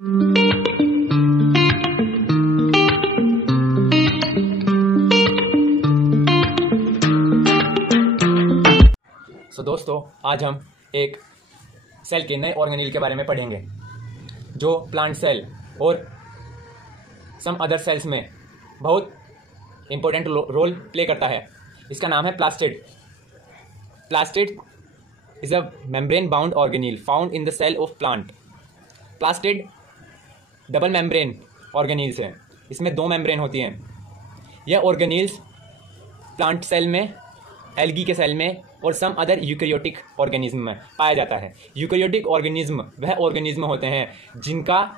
दोस्तों, आज हम एक सेल के नए ऑर्गेनेल के बारे में पढ़ेंगे जो प्लांट सेल और सम अदर सेल्स में बहुत इंपॉर्टेंट रोल प्ले करता है। इसका नाम है plastid. Plastid is a membrane bound organelle found in the cell of plant. Plastid double membrane organelles हैं। इसमें 2 मेम्ब्रेन होती हैं। यह ऑर्गेनेल्स प्लांट सेल में, एल्गी के सेल में और सम अदर यूकैरियोटिक ऑर्गेनिज्म में पाया जाता है। यूकैरियोटिक ऑर्गेनिज्म वह ऑर्गेनिज्म होते हैं जिनका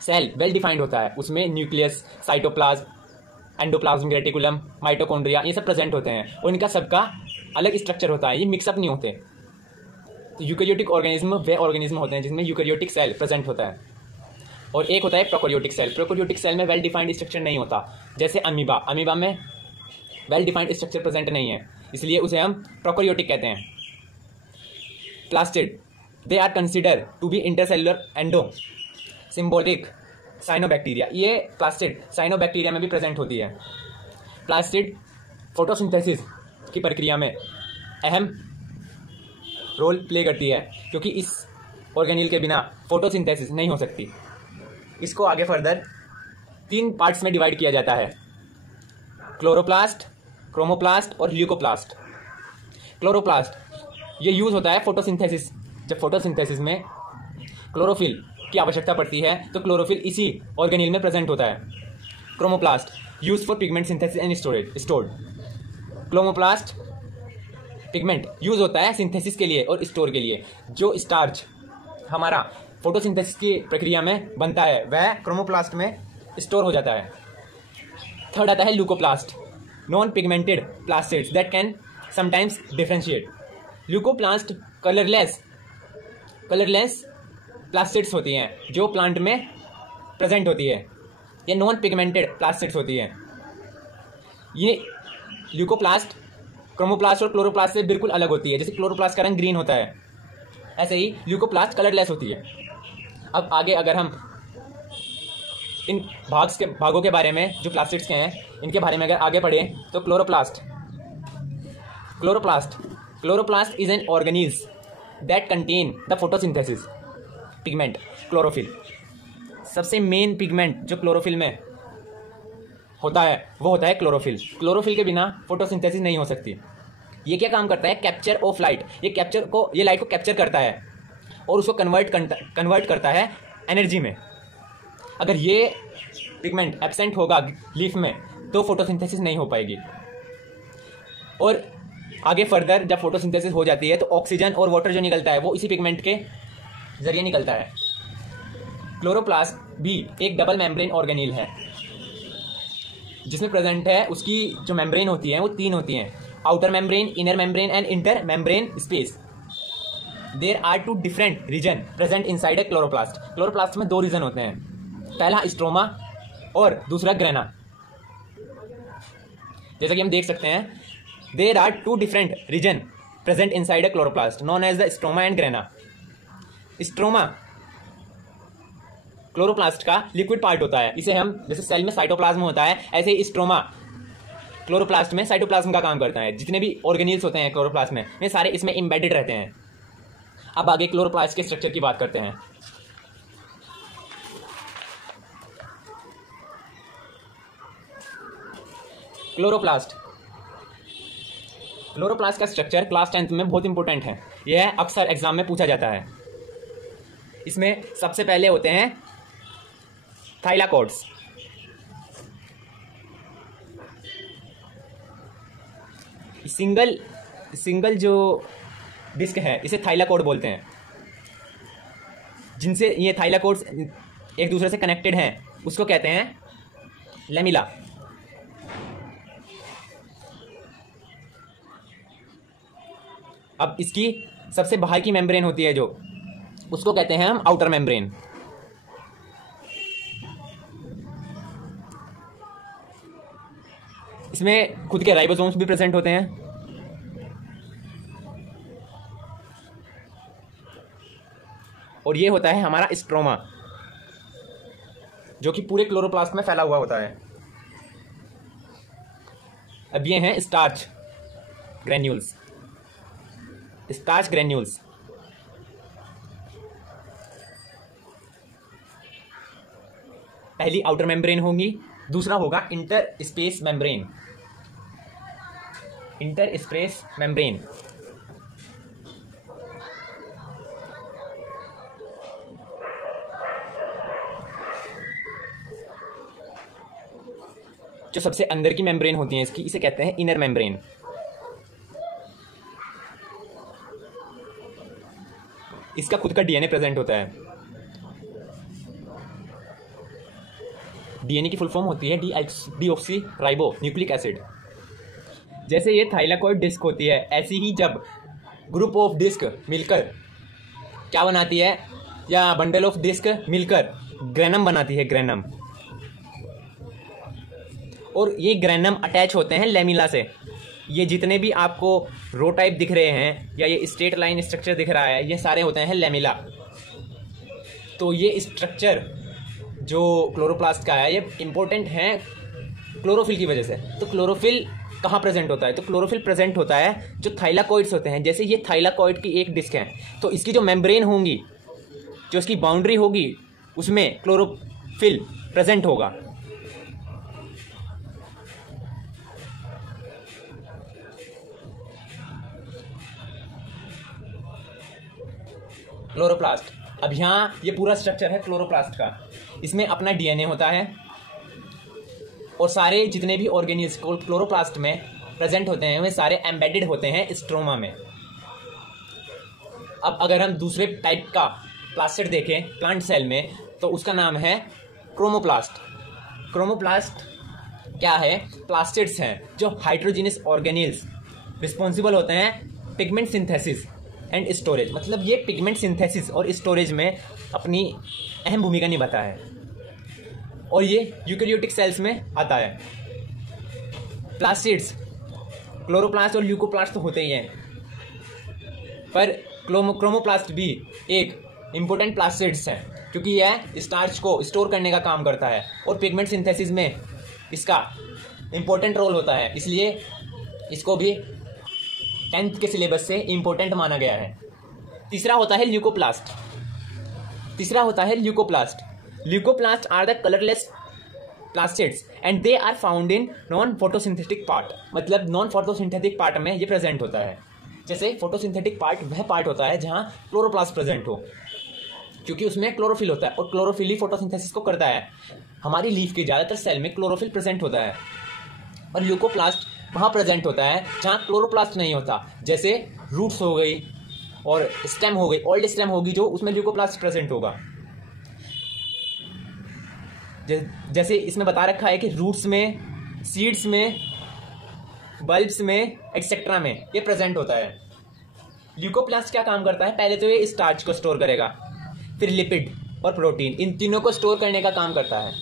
सेल वेल डिफाइंड होता है। उसमें nucleus, cytoplasm, endoplasmic reticulum, mitochondria ये सब प्रेजेंट होते हैं और इनका सबका अलग स्ट्रक्चर होता है। ये मिक्सअप नहीं होते। तो यूकैरियोटिक ऑर्गेनिज्म वे ऑर्गेनिज्म होते हैं जिसमें यूकैरियोटिक सेल प्रेजेंट होता है। और एक होता है प्रोकैरियोटिक सेल। प्रोकैरियोटिक सेल में वेल डिफाइंड स्ट्रक्चर नहीं होता। जैसे अमीबा, अमीबा में वेल डिफाइंड स्ट्रक्चर प्रेजेंट नहीं है, इसलिए उसे हम प्रोकैरियोटिक कहते हैं। Plastid they are consider to be intercellular endo symbolic cyanobacteria. ये प्लास्टिड साइनोबैक्टीरिया में भी प्रेजेंट होती है। प्लास्टिड फोटोसिंथेसिस की प्रक्रिया में अहम रोल प्ले करती है क्योंकि इस ऑर्गेनेल के बिना फोटोसिंथेसिस नहीं हो सकती। इसको आगे फर्दर 3 पार्ट्स में डिवाइड किया जाता है: क्लोरोप्लास्ट, क्रोमोप्लास्ट और ल्यूकोप्लास्ट। क्लोरोप्लास्ट ये यूज होता है फोटोसिंथेसिस। जब फोटोसिंथेसिस में क्लोरोफिल की आवश्यकता पड़ती है तो क्लोरोफिल इसी ऑर्गेनेल में प्रेजेंट होता है। Chromoplast use for pigment synthesis and stored. Chromoplast pigment use होता है सिंथेसिस के लिए और स्टोर के लिए। जो स्टार्च हमारा फोटोसिंथेसिस की प्रक्रिया में बनता है वह क्रोमोप्लास्ट में स्टोर हो जाता है। थर्ड आता है leucoplast, non pigmented plastids that can sometimes differentiate. Leucoplast colourless plastids होती हैं जो प्लांट में प्रेजेंट होती है। ये नॉन पिगमेंटेड प्लास्टिड्स होती हैं। ये ल्यूकोप्लास्ट क्रोमोप्लास्ट और क्लोरोप्लास्ट से बिल्कुल अलग होती है। जैसे क्लोरोप्लास्ट का रंग ग्रीन होता है, ऐसे ही ल्यूकोप्लास्ट कलरलेस होती है। अब आगे अगर हम इन भागों के बारे में, जो प्लास्टिड्स के हैं, इनके बारे में अगर आगे पढ़ें तो chloroplast is an organelles that contain the photosynthesis pigment chlorophyll. सबसे मेन पिगमेंट जो क्लोरोफिल में होता है वो होता है क्लोरोफिल। क्लोरोफिल के बिना फोटोसिंथेसिस नहीं हो सकती। ये क्या काम करता है? Capture of light. ये लाइट को कैप्चर करता है और उसको कन्वर्ट करता है एनर्जी में। अगर ये पिगमेंट एब्सेंट होगा लीफ में तो फोटोसिंथेसिस नहीं हो पाएगी। और आगे फर्दर जब फोटोसिंथेसिस हो जाती है तो ऑक्सीजन और वाटर जो निकलता है वो इसी पिगमेंट के जरिए निकलता है। क्लोरोप्लास्ट भी एक डबल मेम्ब्रेन ऑर्गेनेल है जिसमें प्रेजेंट है, उसकी जो मेम्ब्रेन होती है वो 3 होती हैं: outer membrane, inner membrane and inter membrane space. There are 2 different region present inside a chloroplast. Chloroplast में 2 रीजन होते हैं, पहला स्ट्रोमा और दूसरा ग्रेना। जैसा कि हम देख सकते हैं, there are 2 different region present inside a chloroplast known as the stroma and grana. Stroma chloroplast का लिक्विड पार्ट होता है। इसे हम, जैसे सेल में साइटोप्लाज्म होता है, ऐसे ही स्ट्रोमा क्लोरोप्लास्ट में साइटोप्लाज्म का काम करता है। जितने भी ऑर्गेनेल्स होते हैं क्लोरोप्लास्ट में, वे सारे इसमें एम्बेडेड रहते हैं। अब आगे क्लोरोप्लास्ट के स्ट्रक्चर की बात करते हैं। क्लोरोप्लास्ट का स्ट्रक्चर क्लास 10th में बहुत इंपॉर्टेंट है। यह अक्सर एग्जाम में पूछा जाता है। इसमें सबसे पहले होते हैं थाइलाकोड्स। सिंगल जो डिस्क है इसे थाइलाकोड बोलते हैं। जिनसे ये थाइलाकोड्स एक दूसरे से कनेक्टेड हैं उसको कहते हैं लेमिला। अब इसकी सबसे बाहर की मेम्ब्रेन होती है जो, उसको कहते हैं हम आउटर मेम्ब्रेन। इसमें खुद के राइबोसोम्स भी प्रेजेंट होते हैं। और ये होता है हमारा स्ट्रोमा। जो कि पूरे क्लोरोप्लास्ट में फैला हुआ होता है। अब ये हैं स्टार्च ग्रेन्यूल्स। स्टार्च ग्रेन्यूल्स पहली आउटर मेम्ब्रेन होगी, दूसरा होगा inter space membrane. Inter space membrane जो सबसे अंदर की मेम्ब्रेन होती है इसकी, इसे कहते हैं इनर मेम्ब्रेन। इसका खुद का डीएनए प्रेजेंट होता है। डीएनए की फुल फॉर्म होती है डीऑक्सी राइबो न्यूक्लिक एसिड। जैसे ये थाइलाकॉइड डिस्क होती है, ऐसी ही जब ग्रुप ऑफ डिस्क मिलकर क्या बनाती है, या बंडल ऑफ डिस्क मिलकर ग्रेनम बनाती है, ग्रेनम। और ये ग्रेनम अटैच होते हैं लेमिला से। ये जितने भी आपको रो टाइप दिख रहे हैं या ये स्ट्रेट लाइन स्ट्रक्चर दिख रहा है, ये सारे होते हैं लेमिला। तो ये स्ट्रक्चर जो क्लोरोप्लास्ट का है ये इंपॉर्टेंट है क्लोरोफिल की वजह से। तो क्लोरोफिल कहाँ प्रेजेंट होता है? तो क्लोरोफिल प्रेजेंट होता है जो थाइलाकॉइड्स होते हैं। जैसे ये थाइलाकॉइड की एक डिस्क है, तो इसकी जो मेम्ब्रेन होंगी, जो इसकी बाउंड्री होगी, उसमें क्लोरोफिल प्रेजेंट होगा। क्लोरोप्लास्ट, अब यहाँ ये पूरा स्ट्रक्चर है क्लोरोप्लास्ट का। इसमें अपना डीएनए होता है और सारे जितने भी ऑर्गेनिल्स क्लोरोप्लास्ट में प्रेजेंट होते हैं वे सारे एम्बेडेड होते हैं स्ट्रोमा में। अब अगर हम दूसरे टाइप का प्लास्टिड देखें प्लांट सेल में, तो उसका नाम है क्रोमोप्लास्ट। क्रोमोप्लास्ट क्या है? प्लास्टिड्स हैं जो हाइड्रोजिनस ऑर्गेनिल्स रिस्पॉन्सिबल होते हैं पिगमेंट सिंथेसिस एंड स्टोरेज। मतलब ये पिगमेंट सिंथेसिस और स्टोरेज में अपनी अहम भूमिका निभाता है और ये यूकेरियोटिक सेल्स में आता है। प्लास्टिड्स, क्लोरोप्लास्ट और ल्यूकोप्लास्ट तो होते ही हैं, पर क्रोमोप्लास्ट भी एक इम्पोर्टेंट प्लास्टिड्स है क्योंकि यह स्टार्च को स्टोर करने का काम करता है और पिगमेंट सिंथेसिस में इसका इम्पोर्टेंट रोल होता है। इसलिए इसको भी 10th के सिलेबस से इम्पोर्टेंट माना गया है। तीसरा होता है leucoplast. Leucoplast are the colourless plastids and they are found in non photosynthetic part. मतलब नॉन फोटोसिंथेटिक पार्ट में ये प्रेजेंट होता है। जैसे फोटोसिंथेटिक पार्ट वह पार्ट होता है जहाँ क्लोरोप्लास्ट प्रेजेंट हो, क्योंकि उसमें क्लोरोफिल होता है और क्लोरोफिल ही फोटोसिंथेसिस को करता है। हमारी लीफ के ज़्यादातर सेल में क्लोरोफिल प्रेजेंट होता है और ल्यूकोप्लास्ट वहाँ प्रेजेंट होता है जहाँ क्लोरोप्लास्ट नहीं होता। जैसे रूट्स हो गई और स्टेम हो गई, ओल्ड स्टेम होगी जो, उसमें ल्यूकोप्लास्ट प्रेजेंट होगा। जैसे इसमें बता रखा है कि रूट्स में, सीड्स में, बल्ब्स में, एक्सेट्रा में ये प्रेजेंट होता है। ल्यूकोप्लास्ट क्या काम करता है? पहले तो ये स्टार्च को स्टोर करेगा, फिर लिपिड और प्रोटीन, इन तीनों को स्टोर करने का काम करता है।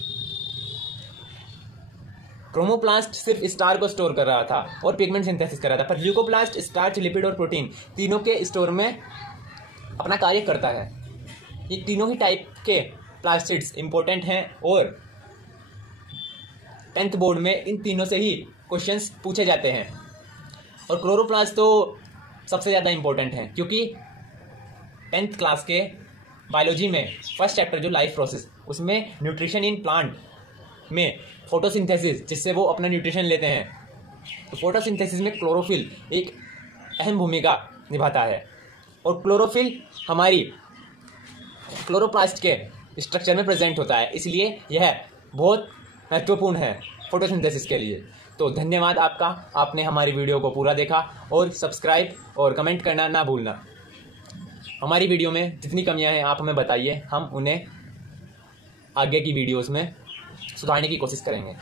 क्रोमोप्लास्ट सिर्फ स्टार को स्टोर कर रहा था और पिगमेंट सिंथेसिस कर रहा था, पर ल्यूकोप्लास्ट स्टार्च, लिपिड और प्रोटीन तीनों के स्टोर में अपना कार्य करता है। ये तीनों ही टाइप के प्लास्टिड्स इंपॉर्टेंट हैं और 10th बोर्ड में इन तीनों से ही क्वेश्चंस पूछे जाते हैं। और क्लोरोप्लास्ट तो सबसे ज़्यादा इंपॉर्टेंट है क्योंकि 10th क्लास के बायोलॉजी में फर्स्ट चैप्टर जो लाइफ प्रोसेस, उसमें न्यूट्रिशन इन प्लांट में फोटोसिंथेसिस, जिससे वो अपना न्यूट्रिशन लेते हैं, तो फोटोसिंथेसिस में क्लोरोफिल एक अहम भूमिका निभाता है। और क्लोरोफिल हमारी क्लोरोप्लास्ट के स्ट्रक्चर में प्रेजेंट होता है, इसलिए यह बहुत महत्वपूर्ण है फोटोसिंथेसिस के लिए। तो धन्यवाद आपका, आपने हमारी वीडियो को पूरा देखा और सब्सक्राइब और कमेंट करना ना भूलना। हमारी वीडियो में जितनी कमियां हैं आप हमें बताइए, हम उन्हें आगे की वीडियोस में सुधारने की कोशिश करेंगे।